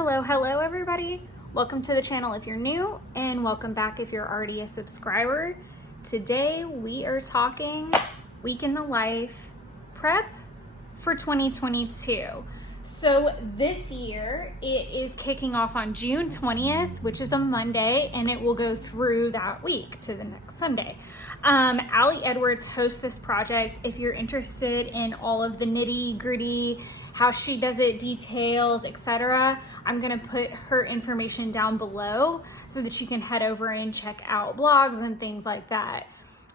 Hello everybody. Welcome to the channel if you're new, and welcome back if you're already a subscriber. Today we are talking week in the life prep for 2022. So this year it is kicking off on June 20th, which is a Monday, and it will go through that week to the next Sunday. Allie Edwards hosts this project. If you're interested in all of the nitty gritty, how she does it, details, etc., I'm gonna put her information down below so that you can head over and check out blogs and things like that.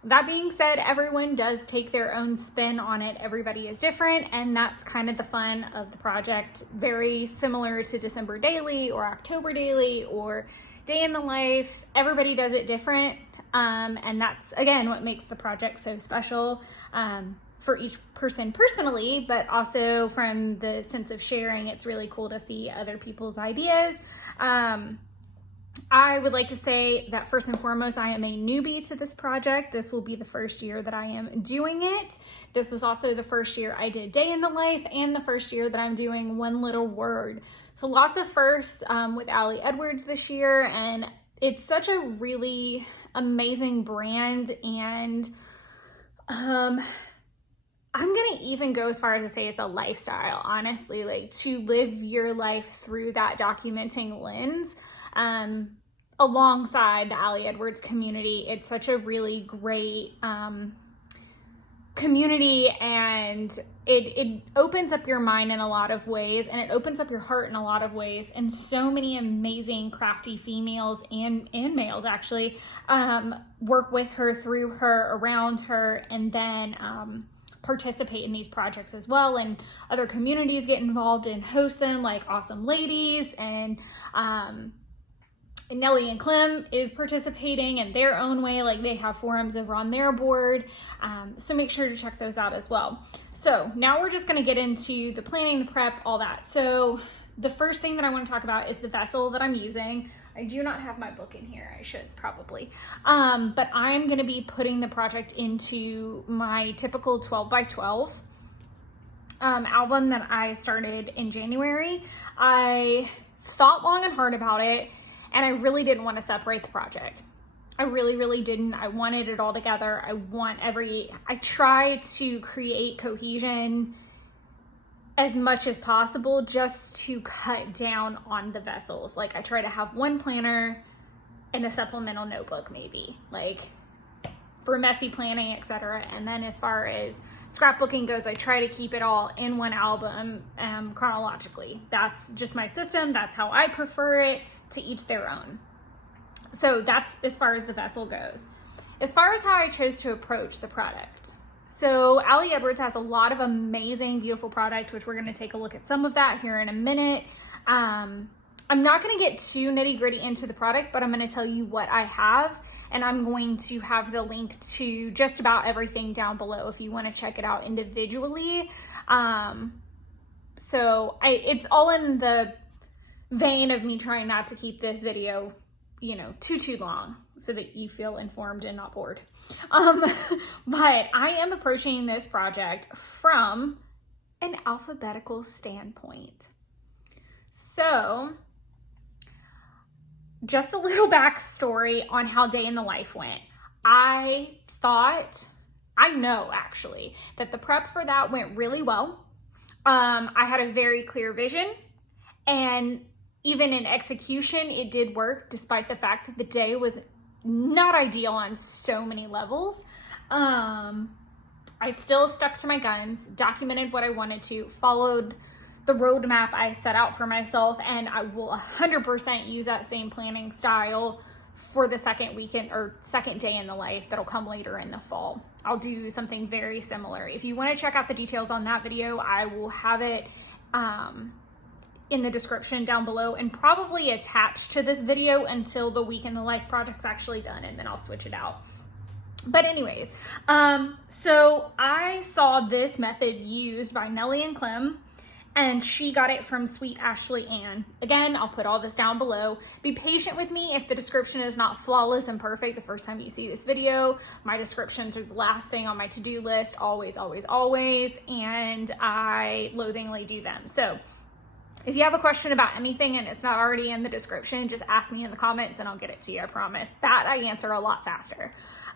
That being said, everyone does take their own spin on it. Everybody is different, and that's kind of the fun of the project. Very similar to December Daily or October Daily or Day in the Life. Everybody does it different, and that's, again, what makes the project so special for each person personally, but also from the sense of sharing. It's really cool to see other people's ideas. I would like to say that first and foremost, I am a newbie to this project. This will be the first year that I am doing it. This was also the first year I did Day in the Life and the first year that I'm doing One Little Word. So lots of firsts with Allie Edwards this year, and it's such a really amazing brand, and I'm gonna even go as far as to say it's a lifestyle, honestly, like to live your life through that documenting lens. Alongside the Allie Edwards community. It's such a really great community, and it opens up your mind in a lot of ways, and it opens up your heart in a lot of ways. And so many amazing crafty females and males actually work with her, through her, around her, and then participate in these projects as well. And other communities get involved and host them, like Awesome Ladies, and Nelly Clem is participating in their own way, like they have forums over on their board. So make sure to check those out as well. So now we're just gonna get into the planning, the prep, all that. So the first thing that I wanna talk about is the vessel that I'm using. I do not have my book in here. I should probably. But I'm gonna be putting the project into my typical 12 by 12 album that I started in January. I thought long and hard about it, and I really didn't want to separate the project. I really didn't. I wanted it all together. I try to create cohesion as much as possible, just to cut down on the vessels. Like I try to have one planner and a supplemental notebook, maybe, like for messy planning, etc. And then as far as scrapbooking goes, I try to keep it all in one album chronologically. That's just my system. That's how I prefer it. To each their own. So that's as far as the vessel goes. As far as how I chose to approach the product. So Allie Edwards has a lot of amazing, beautiful product, which we're going to take a look at some of that here in a minute. I'm not going to get too nitty gritty into the product, but I'm going to tell you what I have, and I'm going to have the link to just about everything down below if you want to check it out individually. It's all in the vein of me trying not to keep this video, too long, so that you feel informed and not bored. But I am approaching this project from an alphabetical standpoint. So just a little backstory on how Day in the Life went. I know actually that the prep for that went really well. I had a very clear vision, and even in execution, it did work, despite the fact that the day was not ideal on so many levels. I still stuck to my guns, documented what I wanted to, followed the roadmap I set out for myself, and I will 100% use that same planning style for the second weekend or second Day in the Life that'll come later in the fall. I'll do something very similar. If you want to check out the details on that video, I will have it in the description down below, and probably attached to this video until the Week in the Life project's actually done, and then I'll switch it out. But anyways, so I saw this method used by Nelly Clem, and she got it from Sweet Ashley Ann. Again, I'll put all this down below. Be patient with me if the description is not flawless and perfect the first time you see this video. My descriptions are the last thing on my to-do list, always, and I loathingly do them. So If you have a question about anything and it's not already in the description, just ask me in the comments and I'll get it to you, I promise. That I answer a lot faster.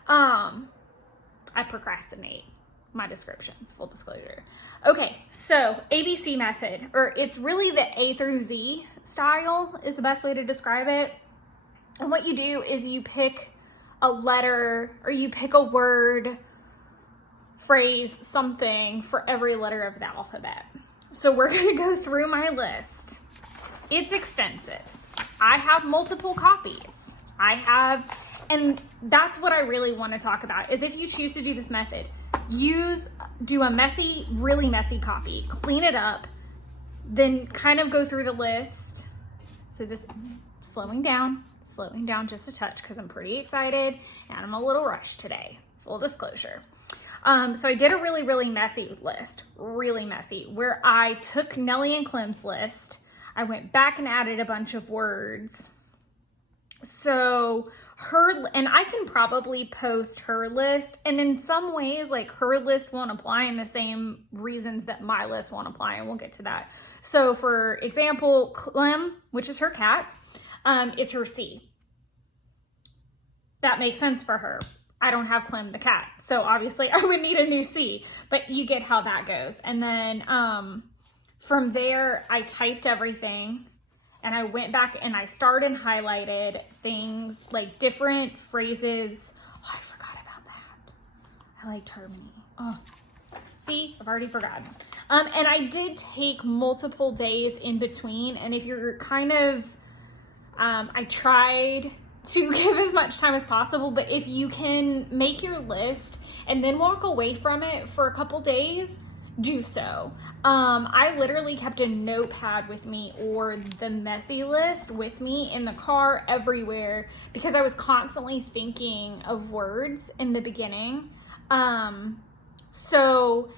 I procrastinate my descriptions, full disclosure. Okay, so ABC method, or it's really the A through Z style is the best way to describe it. And what you do is you pick a letter or you pick a word, phrase, something for every letter of the alphabet. So we're gonna go through my list. It's extensive. I have multiple copies. And that's what I really want to talk about is if you choose to do this method, do a messy, really messy copy, clean it up, then kind of go through the list. So this, slowing down just a touch because I'm pretty excited and I'm a little rushed today, full disclosure. So I did a really, really messy list, really messy, where I took Nelly and Clem's list. I went back and added a bunch of words. So and I can probably post her list, and in some ways, like her list won't apply in the same reasons that my list won't apply, and we'll get to that. So for example, Clem, which is her cat, is her C. That makes sense for her. I don't have Clem the cat, so obviously I would need a new C, but you get how that goes. And then from there, I typed everything. And I went back and I started and highlighted things like different phrases. Oh, I forgot about that. I liked Harmony. Oh, see, I've already forgotten. And I did take multiple days in between. And if you're kind of, I tried to give as much time as possible, but if you can make your list and then walk away from it for a couple days, do so. I literally kept a notepad with me or the messy list with me in the car everywhere because I was constantly thinking of words in the beginning. So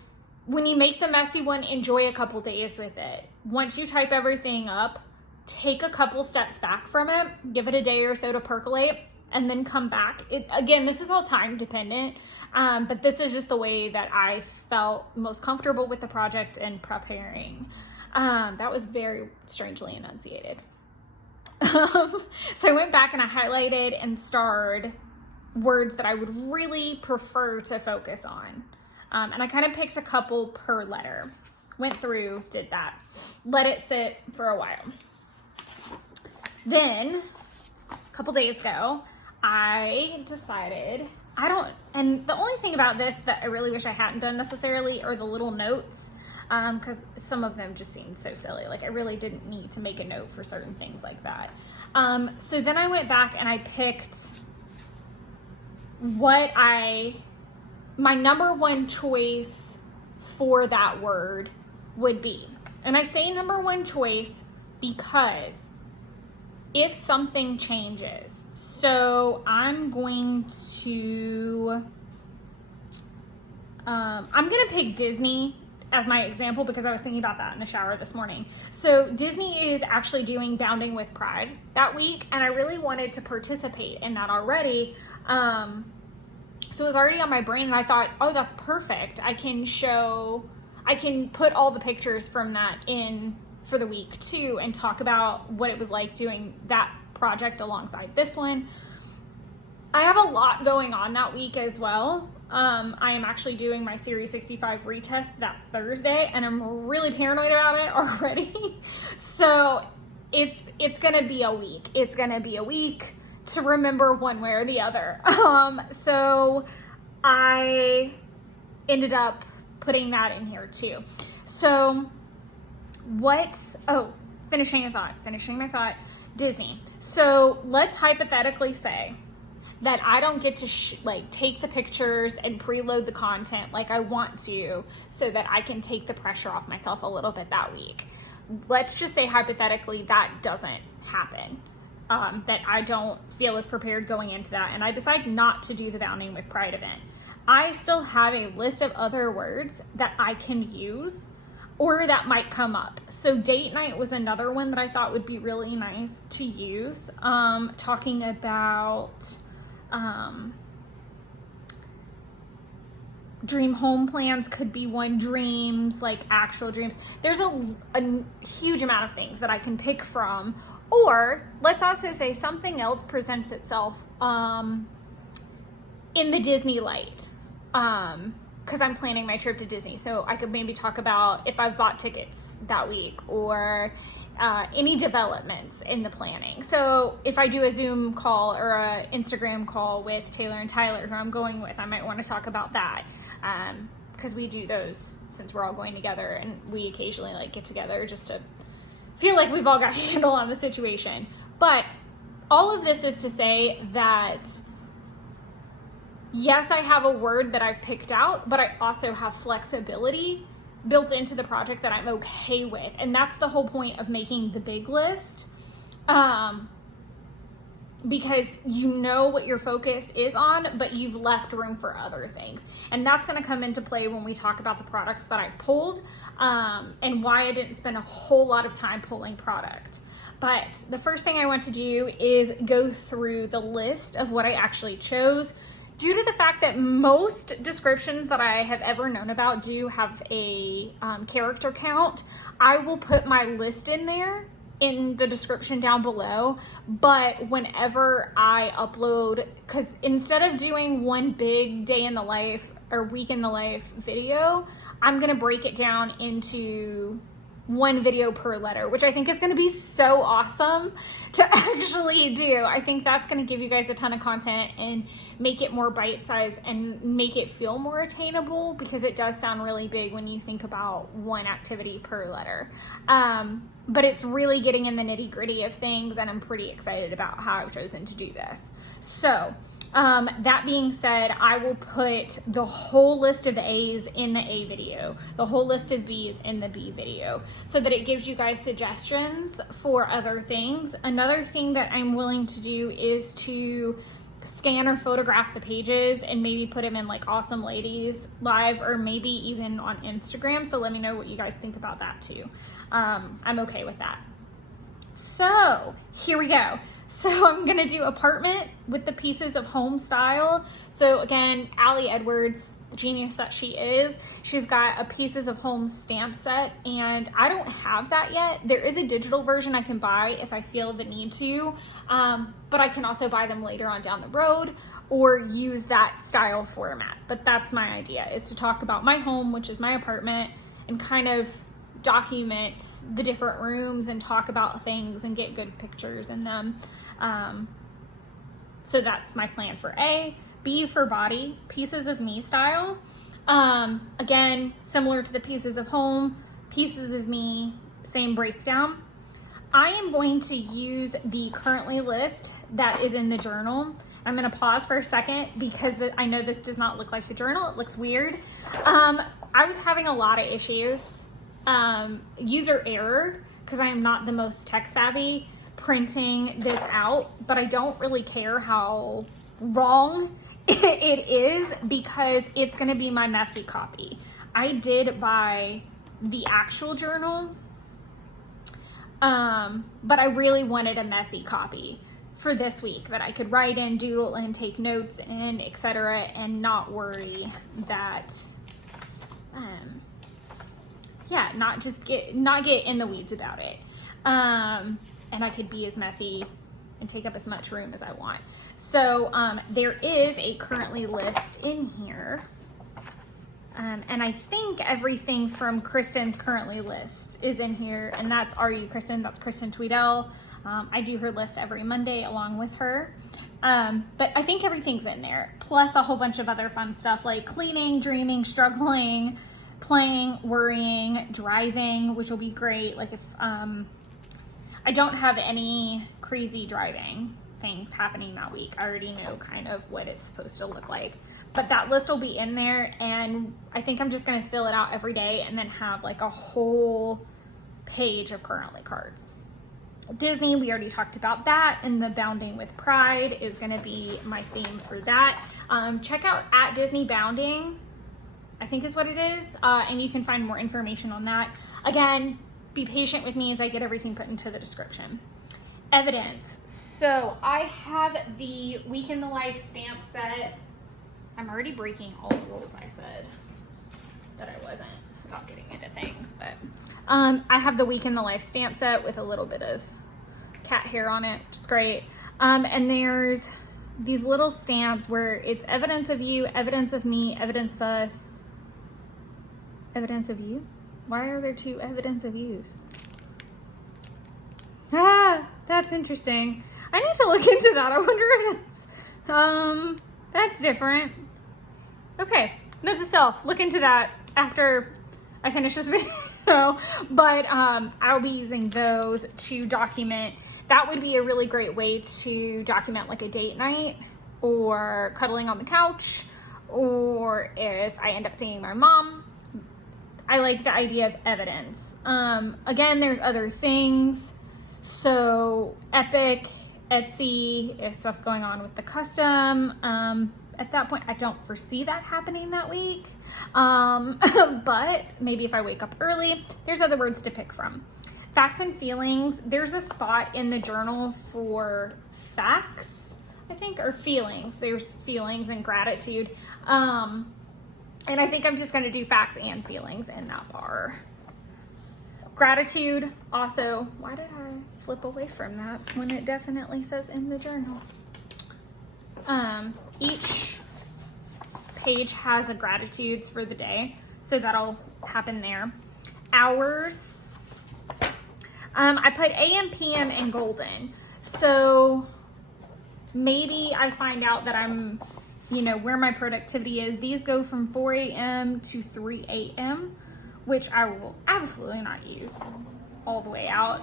when you make the messy one, enjoy a couple days with it. Once you type everything up, take a couple steps back from it, give it a day or so to percolate, and then come back. Again, this is all time dependent, but this is just the way that I felt most comfortable with the project and preparing. That was very strangely enunciated. So I went back and I highlighted and starred words that I would really prefer to focus on. And I kind of picked a couple per letter. Went through, did that. Let it sit for a while. Then, a couple days ago, I decided, and the only thing about this that I really wish I hadn't done necessarily are the little notes, because some of them just seemed so silly. Like I really didn't need to make a note for certain things like that. So then I went back and I picked my number one choice for that word would be. And I say number one choice because if something changes, so I'm going to pick Disney as my example because I was thinking about that in the shower this morning. So Disney is actually doing Bounding with Pride that week, and I really wanted to participate in that already. So it was already on my brain, and I thought, oh, that's perfect. I can put all the pictures from that in for the week too and talk about what it was like doing that project alongside this one. I have a lot going on that week as well. I am actually doing my Series 65 retest that Thursday, and I'm really paranoid about it already. So it's gonna be a week. It's gonna be a week to remember one way or the other. So I ended up putting that in here too. So finishing my thought, Disney. So let's hypothetically say that I don't get to take the pictures and preload the content like I want to so that I can take the pressure off myself a little bit that week. Let's just say hypothetically that doesn't happen, that I don't feel as prepared going into that, and I decide not to do the Bounding with Pride event. I still have a list of other words that I can use or that might come up. So date night was another one that I thought would be really nice to use, talking about dream home plans could be one, dreams, like actual dreams. There's a huge amount of things that I can pick from. Or let's also say something else presents itself in the Disney light, because I'm planning my trip to Disney. So I could maybe talk about if I've bought tickets that week, or any developments in the planning. So if I do a Zoom call or a Instagram call with Taylor and Tyler, who I'm going with, I might want to talk about that, because we do those since we're all going together, and we occasionally like get together just to feel like we've all got a handle on the situation. But all of this is to say that yes, I have a word that I've picked out, but I also have flexibility built into the project that I'm okay with. And that's the whole point of making the big list, because you know what your focus is on, but you've left room for other things. And that's going to come into play when we talk about the products that I pulled, and why I didn't spend a whole lot of time pulling product. But the first thing I want to do is go through the list of what I actually chose. Due to the fact that most descriptions that I have ever known about do have a character count, I will put my list in there in the description down below. But whenever I upload, because instead of doing one big day in the life or week in the life video, I'm gonna break it down into one video per letter, which I think is going to be so awesome to actually do. I think that's going to give you guys a ton of content and make it more bite-sized and make it feel more attainable, because it does sound really big when you think about one activity per letter. But it's really getting in the nitty-gritty of things, and I'm pretty excited about how I've chosen to do this. So that being said, I will put the whole list of A's in the A video, the whole list of B's in the B video, so that it gives you guys suggestions for other things. Another thing that I'm willing to do is to scan or photograph the pages and maybe put them in like Awesome Ladies Live, or maybe even on Instagram. So let me know what you guys think about that too. I'm okay with that. So here we go. So I'm gonna do apartment with the pieces of home style. So again, Allie Edwards, the genius that she is, she's got a pieces of home stamp set, and I don't have that yet. There is a digital version I can buy if I feel the need to, but I can also buy them later on down the road or use that style format. But that's my idea, is to talk about my home, which is my apartment, and kind of document the different rooms and talk about things and get good pictures in them. So that's my plan for A. B for body, pieces of me style. Again, similar to the pieces of home, pieces of me, same breakdown. I am going to use the currently list that is in the journal. I'm going to pause for a second because I know this does not look like the journal. It looks weird. I was having a lot of issues, user error, because I am not the most tech savvy, printing this out, but I don't really care how wrong it is, because it's going to be my messy copy. I did buy the actual journal, but I really wanted a messy copy for this week that I could write in, doodle and take notes in, etc., and not worry that not get in the weeds about it. And I could be as messy and take up as much room as I want. So there is a currently list in here. And I think everything from Kristen's currently list is in here, and that's you, Kristen. That's Kristen Tweedell. I do her list every Monday along with her. But I think everything's in there, plus a whole bunch of other fun stuff like cleaning, dreaming, struggling, playing, worrying, driving, which will be great. Like if I don't have any crazy driving things happening that week. I already know kind of what it's supposed to look like, but that list will be in there, and I think I'm just going to fill it out every day and then have like a whole page of currently cards. Disney, we already talked about that, and the Bounding with Pride is going to be my theme for that. Check out at Disney Bounding, I think is what it is, and you can find more information on that. Again, be patient with me as I get everything put into the description. Evidence. So I have the Week in the Life stamp set I'm already breaking all the rules I said that I wasn't about getting into things, but I have the Week in the Life stamp set with a little bit of cat hair on it, which is great. And there's these little stamps where it's evidence of you, evidence of me, evidence of us, evidence of you. Why are there two evidence of yous? Ah, that's interesting. I need to look into that. I wonder if that's different. Okay, note to self, look into that after I finish this video. But I'll be using those to document. That would be a really great way to document like a date night or cuddling on the couch, or if I end up seeing my mom. I like the idea of evidence. Again, there's other things. So Epic, Etsy, if stuff's going on with the custom, at that point, I don't foresee that happening that week. But maybe if I wake up early, there's other words to pick from. Facts and feelings, there's a spot in the journal for facts, I think, or feelings. There's feelings and gratitude. And I think I'm just gonna do facts and feelings in that bar. Gratitude, also, why did I flip away from that when it definitely says in the journal? Each page has a gratitudes for the day, so that'll happen there. Hours, I put AM, PM, and golden. So maybe I find out that I'm, where my productivity is. These go from 4 a.m. to 3 a.m., which I will absolutely not use all the way out.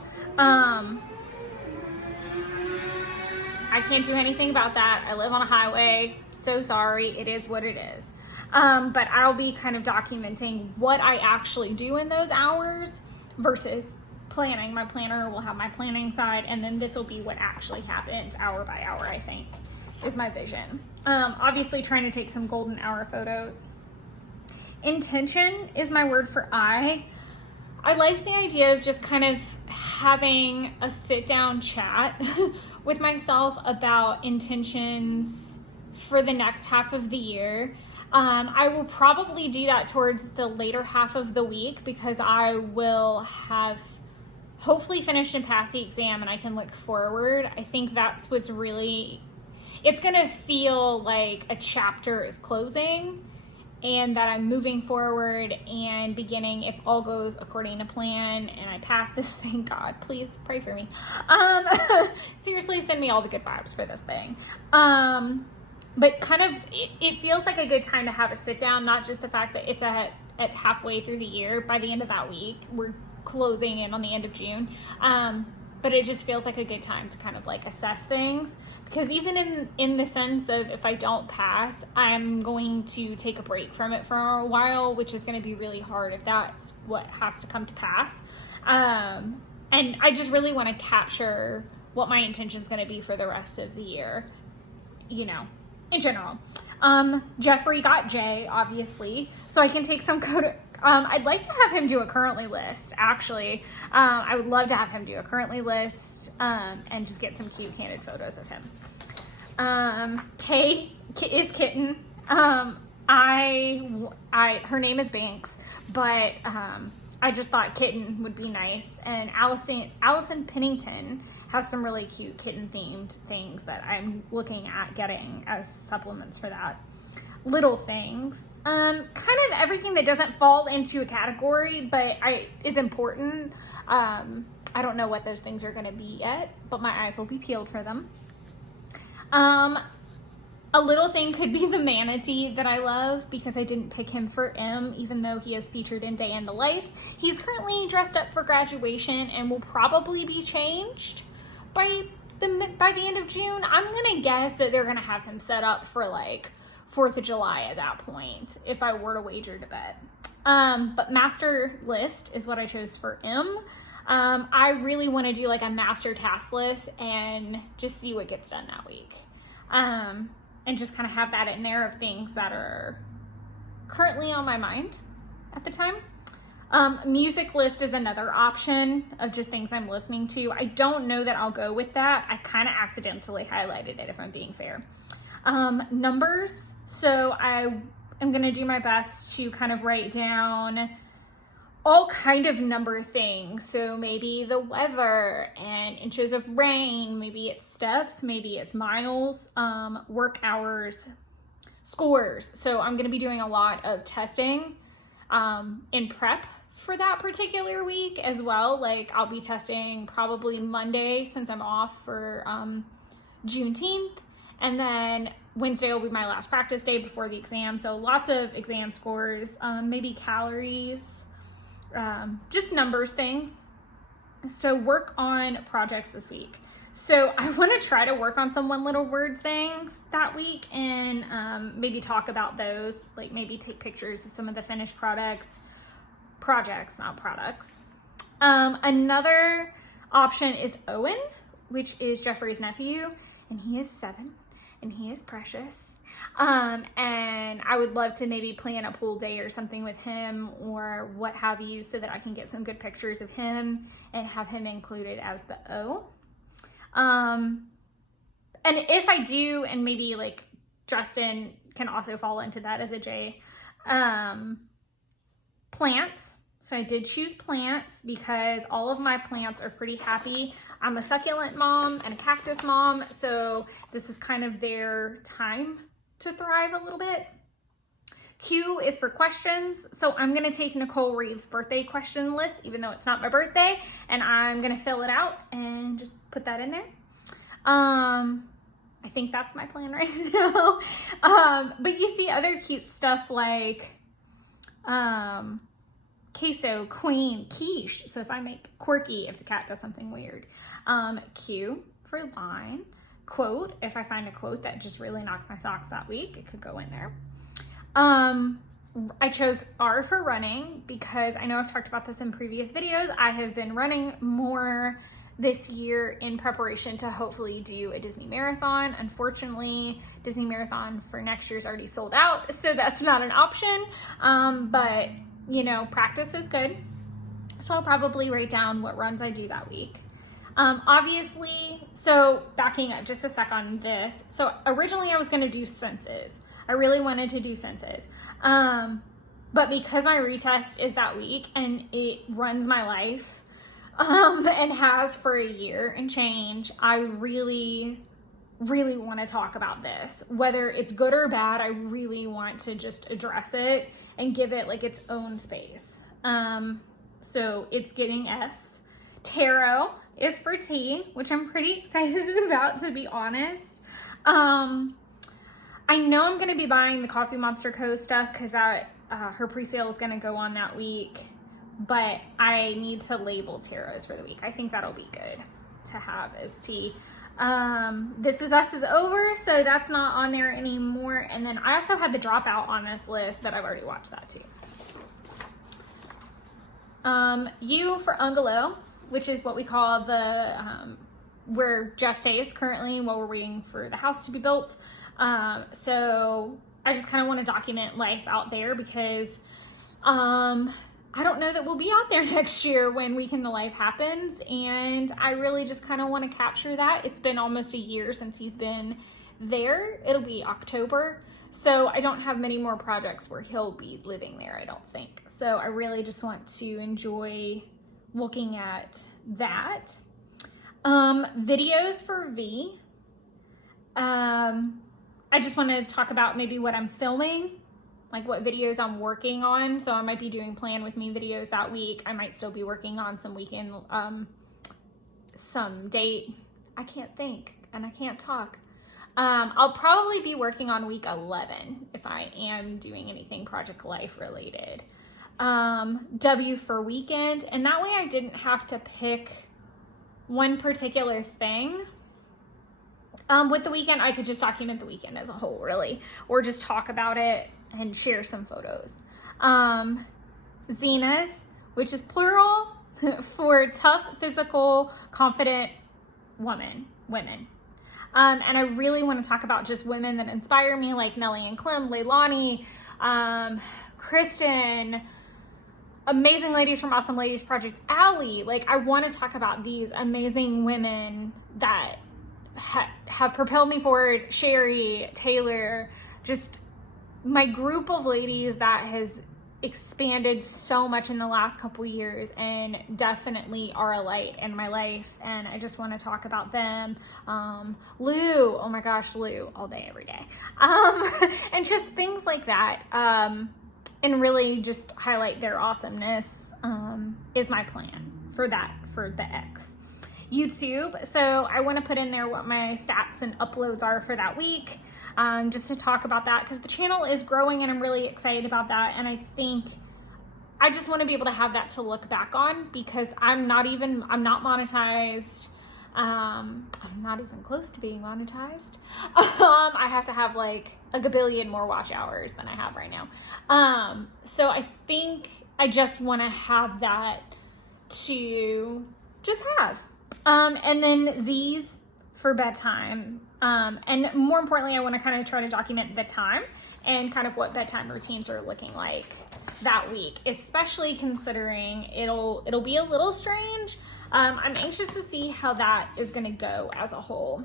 I can't do anything about that. I live on a highway. So sorry. It is what it is. But I'll be kind of documenting what I actually do in those hours versus planning. My planner will have my planning side, and then this will be what actually happens hour by hour, I think, is my vision. Obviously trying to take some golden hour photos. Intention is my word for I like the idea of just kind of having a sit down chat with myself about intentions for the next half of the year. I will probably do that towards the later half of the week because I will have hopefully finished and passed the exam and I can look forward. I think that's what's really, it's gonna feel like a chapter is closing and that I'm moving forward and beginning, if all goes according to plan and I pass this thing. God, please pray for me. Seriously, send me all the good vibes for this thing. But kind of, it feels like a good time to have a sit down, not just the fact that it's at halfway through the year. By the end of that week, we're closing in on the end of June. But it just feels like a good time to kind of like assess things, because even in the sense of if I don't pass, I'm going to take a break from it for a while, which is going to be really hard if that's what has to come to pass. And I just really want to capture what my intention is going to be for the rest of the year, in general. Jeffrey got J, obviously, so I can take some code. I'd like to have him do a currently list, actually. I would love to have him do a currently list and just get some cute candid photos of him. K is kitten. Her name is Banks, but I just thought kitten would be nice. And Allison Pennington has some really cute kitten themed things that I'm looking at getting as supplements for that. Little things, kind of everything that doesn't fall into a category, but is important. I don't know what those things are going to be yet, but my eyes will be peeled for them. A little thing could be the manatee that I love, because I didn't pick him for M, even though he is featured in Day in the Life. He's currently dressed up for graduation and will probably be changed by the end of June. I'm gonna guess that they're gonna have him set up for like 4th of July at that point, if I were to wager to bet. But master list is what I chose for M. I really want to do like a master task list and just see what gets done that week. And just kind of have that in there of things that are currently on my mind at the time. Music list is another option of just things I'm listening to. I don't know that I'll go with that. I kind of accidentally highlighted it, if I'm being fair. Numbers. So I am going to do my best to kind of write down all kind of number things. So maybe the weather and inches of rain, maybe it's steps, maybe it's miles, work hours, scores. So I'm going to be doing a lot of testing in prep for that particular week as well. Like I'll be testing probably Monday since I'm off for Juneteenth, and then Wednesday will be my last practice day before the exam. So lots of exam scores, maybe calories, just numbers things. So work on projects this week. So I want to try to work on some one little word things that week and maybe talk about those, like maybe take pictures of some of the finished projects, not products. Another option is Owen, which is Jeffrey's nephew, and he is 7 and he is precious. And I would love to maybe plan a pool day or something with him or what have you, so that I can get some good pictures of him and have him included as the O. And if I do, and maybe like Justin can also fall into that as a J, plants. So I did choose plants because all of my plants are pretty happy. I'm a succulent mom and a cactus mom, so this is kind of their time to thrive a little bit. Q is for questions. So I'm going to take Nicole Reeves' birthday question list, even though it's not my birthday, and I'm going to fill it out and just put that in there. I think that's my plan right now. But you see other cute stuff like queso, queen, quiche. So if I make quirky, if the cat does something weird. Q for line. Quote, if I find a quote that just really knocked my socks that week, it could go in there. I chose R for running because I know I've talked about this in previous videos. I have been running more this year in preparation to hopefully do a Disney marathon. Unfortunately, Disney marathon for next year is already sold out, so that's not an option. But you know, practice is good. So I'll probably write down what runs I do that week. Obviously, so backing up just a sec on this. So originally I was going to do senses. I really wanted to do senses. But because my retest is that week and it runs my life, and has for a year and change, I really want to talk about this. Whether it's good or bad, I really want to just address it and give it like its own space. So it's getting S. Tarot is for T, which I'm pretty excited about, to be honest. I know I'm going to be buying the Coffee Monster Co. stuff because that her pre-sale is going to go on that week, but I need to label tarots for the week. I think that'll be good to have as T. This Is Us is over, so that's not on there anymore. And then I also had the Dropout on this list, but I've already watched that too. U for Ungalow, which is what we call the where Jeff stays currently while we're waiting for the house to be built. So I just kind of want to document life out there because I don't know that we'll be out there next year when Weekend the Life happens, and I really just kind of want to capture that. It's been almost a year since he's been there. It'll be October, so I don't have many more projects where he'll be living there, I don't think. So I really just want to enjoy looking at that. Videos for V. I just want to talk about maybe what I'm filming, like what videos I'm working on. So I might be doing plan with me videos that week. I might still be working on some weekend, some date. I can't think and I can't talk. I'll probably be working on week 11 if I am doing anything Project Life related. W for weekend, and that way I didn't have to pick one particular thing. With the weekend, I could just document the weekend as a whole, really, or just talk about it and share some photos. Zenas, which is plural for tough, physical, confident women. And I really want to talk about just women that inspire me, like Nelly and Clem, Leilani, Kristen, amazing ladies from Awesome Ladies Project, Allie. Like, I want to talk about these amazing women that have propelled me forward. Sherry, Taylor, just my group of ladies that has expanded so much in the last couple years and definitely are a light in my life, and I just want to talk about them. Lou, oh my gosh, Lou, all day every day, and just things like that, and really just highlight their awesomeness is my plan for the X. YouTube, so I want to put in there what my stats and uploads are for that week, just to talk about that, because the channel is growing and I'm really excited about that. And I think I just want to be able to have that to look back on, because I'm not monetized. I'm not even close to being monetized. I have to have like a gabillion more watch hours than I have right now. So I think I just want to have that to just have. And then Z's for bedtime. And more importantly, I want to kind of try to document the time and kind of what bedtime routines are looking like that week, especially considering it'll be a little strange. I'm anxious to see how that is going to go as a whole.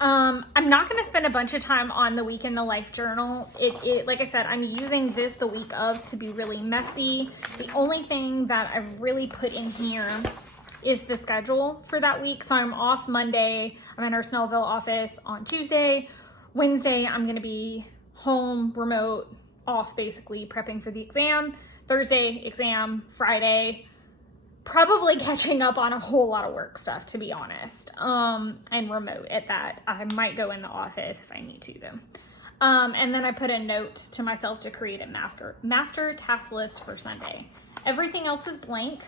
I'm not going to spend a bunch of time on the week in the life journal. It like I said, I'm using this the week of to be really messy. The only thing that I've really put in here is the schedule for that week. So I'm off Monday. I'm in our Snellville office on Tuesday. Wednesday, I'm going to be home, remote, off basically, prepping for the exam. Thursday, exam. Friday, probably catching up on a whole lot of work stuff, to be honest, and remote at that. I might go in the office if I need to, though. And then I put a note to myself to create a master task list for Sunday. Everything else is blank.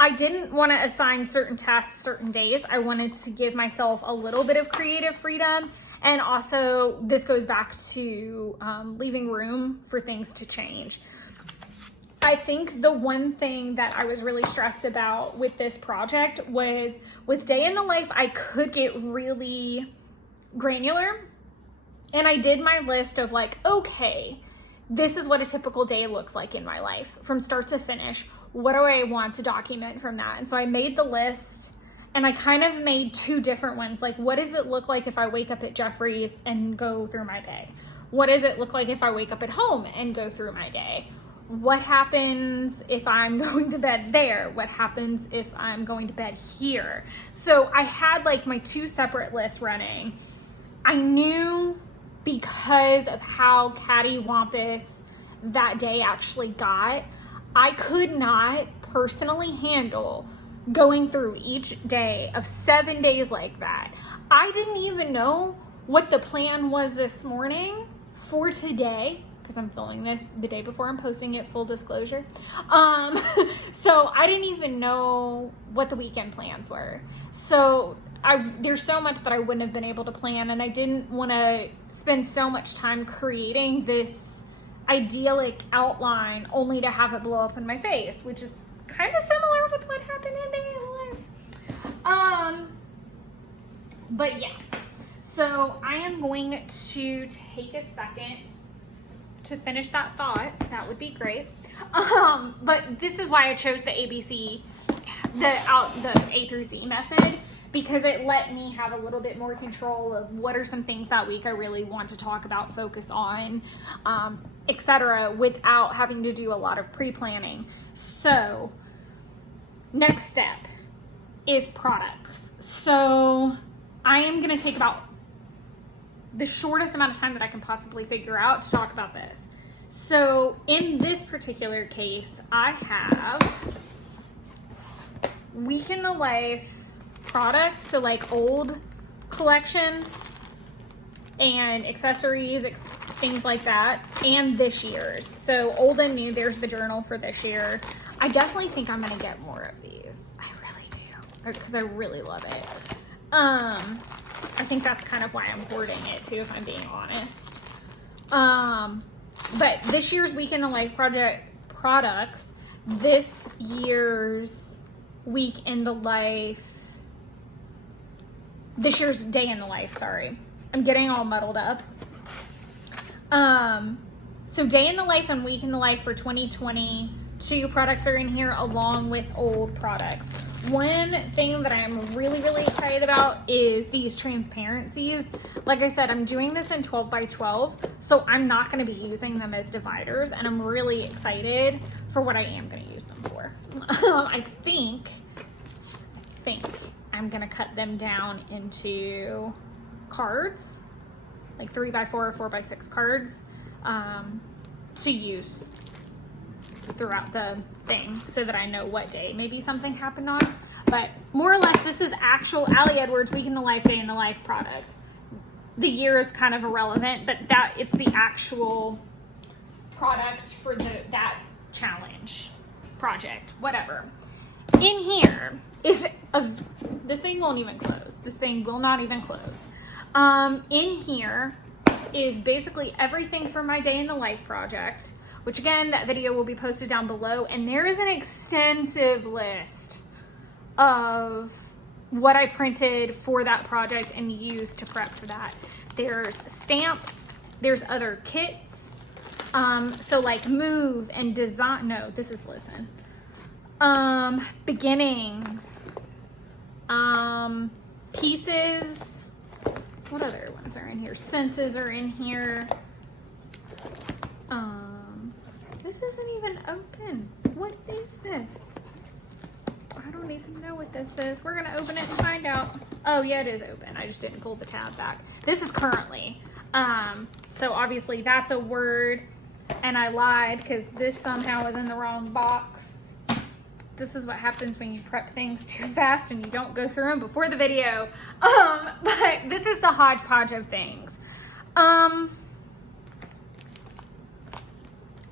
I didn't want to assign certain tasks certain days. I wanted to give myself a little bit of creative freedom. And also, this goes back to leaving room for things to change. I think the one thing that I was really stressed about with this project was with Day in the Life, I could get really granular. And I did my list of like, okay, this is what a typical day looks like in my life from start to finish. What do I want to document from that? And so I made the list, and I kind of made two different ones. Like, what does it look like if I wake up at Jeffrey's and go through my day? What does it look like if I wake up at home and go through my day? What happens if I'm going to bed there? What happens if I'm going to bed here? So I had like my two separate lists running. I knew, because of how cattywampus that day actually got, I could not personally handle going through each day of 7 days like that. I didn't even know what the plan was this morning for today, because I'm filming this the day before I'm posting it, full disclosure. So I didn't even know what the weekend plans were. So there's so much that I wouldn't have been able to plan, and I didn't want to spend so much time creating this idyllic outline only to have it blow up in my face, which is kind of similar with what happened in Day in Life. But yeah, so I am going to take a second to finish that thought. That would be great. But this is why I chose the ABC, the A through Z method, because it let me have a little bit more control of what are some things that week I really want to talk about, focus on, etc., without having to do a lot of pre-planning. So next step is products. So I am going to take about the shortest amount of time that I can possibly figure out to talk about this. So in this particular case, I have Week in the Life products, so like old collections and accessories, things like that, and this year's. So old and new, there's the journal for this year. I definitely think I'm gonna get more of these. I really do, because I really love it. I think that's kind of why I'm hoarding it too, if I'm being honest. But this year's Week in the Life project products, this year's Week in the Life, this year's Day in the Life, sorry. I'm getting all muddled up. So Day in the Life and Week in the Life for 2022 products are in here, along with old products. one thing that I'm really, really excited about is these transparencies. Like I said, I'm doing this in 12 by 12, so I'm not going to be using them as dividers, and I'm really excited for what I am going to use them for. I think I'm going to cut them down into cards, like 3 by 4 or 4 by 6 cards, to use throughout the thing so that I know what day maybe something happened on. But more or less, this is actual Allie Edwards Week in the Life, Day in the Life product. The year is kind of irrelevant, but that it's the actual product for that challenge project, whatever. In here is this thing won't even close. This thing will not even close. In here is basically everything for my Day in the Life project, which again, that video will be posted down below. And there is an extensive list of what I printed for that project and used to prep for that. There's stamps, there's other kits. So like move and design, no, this is listen. Beginnings, pieces, what other ones are in here? Senses are in here. This isn't even open. What is this? I don't even know what this is. We're gonna open it and find out. Oh yeah, it is open. I just didn't pull the tab back. This is currently. So obviously that's a word, and I lied because this somehow is in the wrong box. This is what happens when you prep things too fast and you don't go through them before the video. But this is the hodgepodge of things.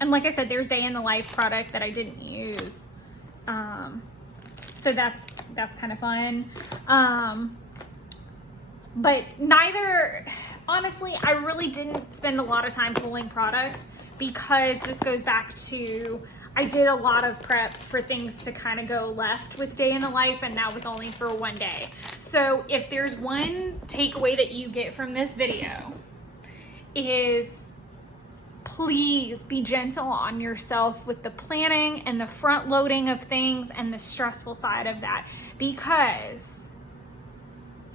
And like I said, there's Day in the Life product that I didn't use. So that's kind of fun. But honestly, I really didn't spend a lot of time pulling product because this goes back to, I did a lot of prep for things to kind of go left with Day in the Life, and now with only for one day. So if there's one takeaway that you get from this video is, please be gentle on yourself with the planning and the front loading of things and the stressful side of that, because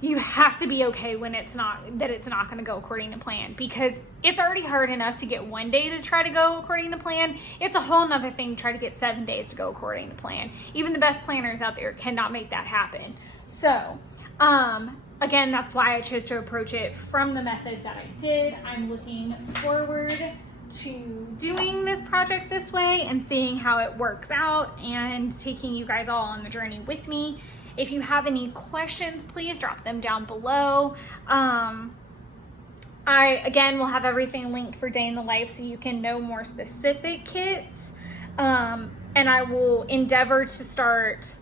you have to be okay when it's not going to go according to plan, because it's already hard enough to get one day to try to go according to plan. It's a whole nother thing to try to get 7 days to go according to plan. Even the best planners out there cannot make that happen. So, again, that's why I chose to approach it from the method that I did. I'm looking forward to doing this project this way and seeing how it works out and taking you guys all on the journey with me. If you have any questions, please drop them down below. I, again, will have everything linked for Day in the Life so you can know more specific kits. And I will endeavor to start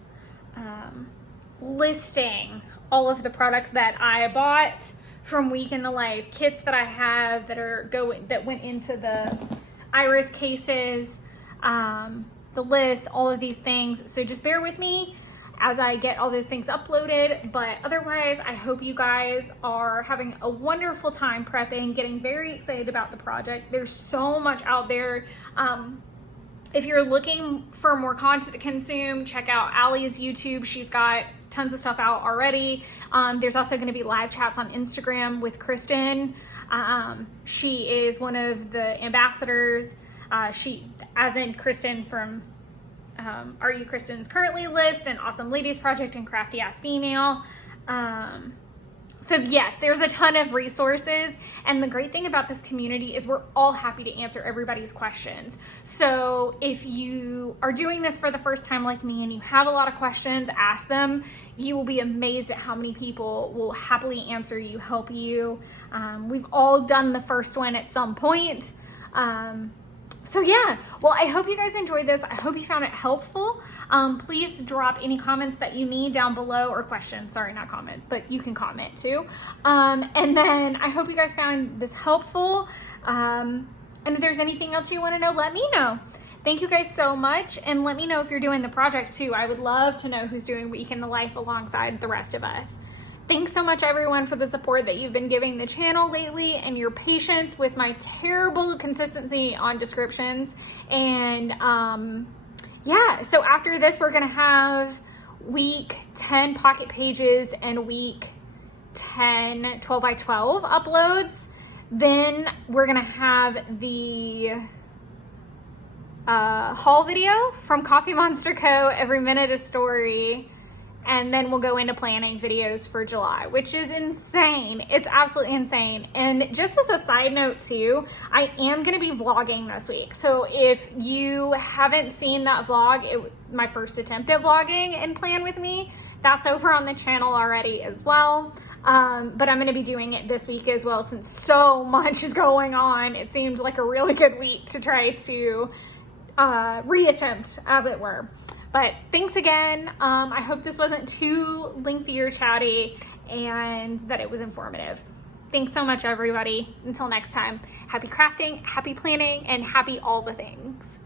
listing all of the products that I bought from Week in the Life, kits that I have that went into the iris cases, the list, all of these things. So just bear with me as I get all those things uploaded. But otherwise, I hope you guys are having a wonderful time prepping, getting very excited about the project. There's so much out there. If you're looking for more content to consume, check out Allie's YouTube. She's got tons of stuff out already. There's also going to be live chats on Instagram with Kristen. She is one of the ambassadors. As in Kristen from Are You Kristen's Currently list, and Awesome Ladies Project, and Crafty Ass Female. So yes, there's a ton of resources, and the great thing about this community is we're all happy to answer everybody's questions. So if you are doing this for the first time like me and you have a lot of questions, ask them. You will be amazed at how many people will happily answer you, help you. We've all done the first one at some point. So yeah, well, I hope you guys enjoyed this. I hope you found it helpful. Please drop any comments that you need down below, or questions, sorry, not comments, but you can comment too. And then I hope you guys found this helpful. And if there's anything else you want to know, let me know. Thank you guys so much. And let me know if you're doing the project too. I would love to know who's doing Week in the Life alongside the rest of us. Thanks so much, everyone, for the support that you've been giving the channel lately and your patience with my terrible consistency on descriptions. And yeah, so after this, we're gonna have week 10 pocket pages and week 10 12 by 12 uploads. Then we're gonna have the haul video from Coffee Monster Co. Every minute a story. And then we'll go into planning videos for July, which is insane. It's absolutely insane. And just as a side note too, I am gonna be vlogging this week. So if you haven't seen that vlog, my first attempt at vlogging and Plan With Me, that's over on the channel already as well. But I'm gonna be doing it this week as well since so much is going on. It seemed like a really good week to try to reattempt, as it were. But thanks again. I hope this wasn't too lengthy or chatty and that it was informative. Thanks so much, everybody. Until next time, happy crafting, happy planning, and happy all the things.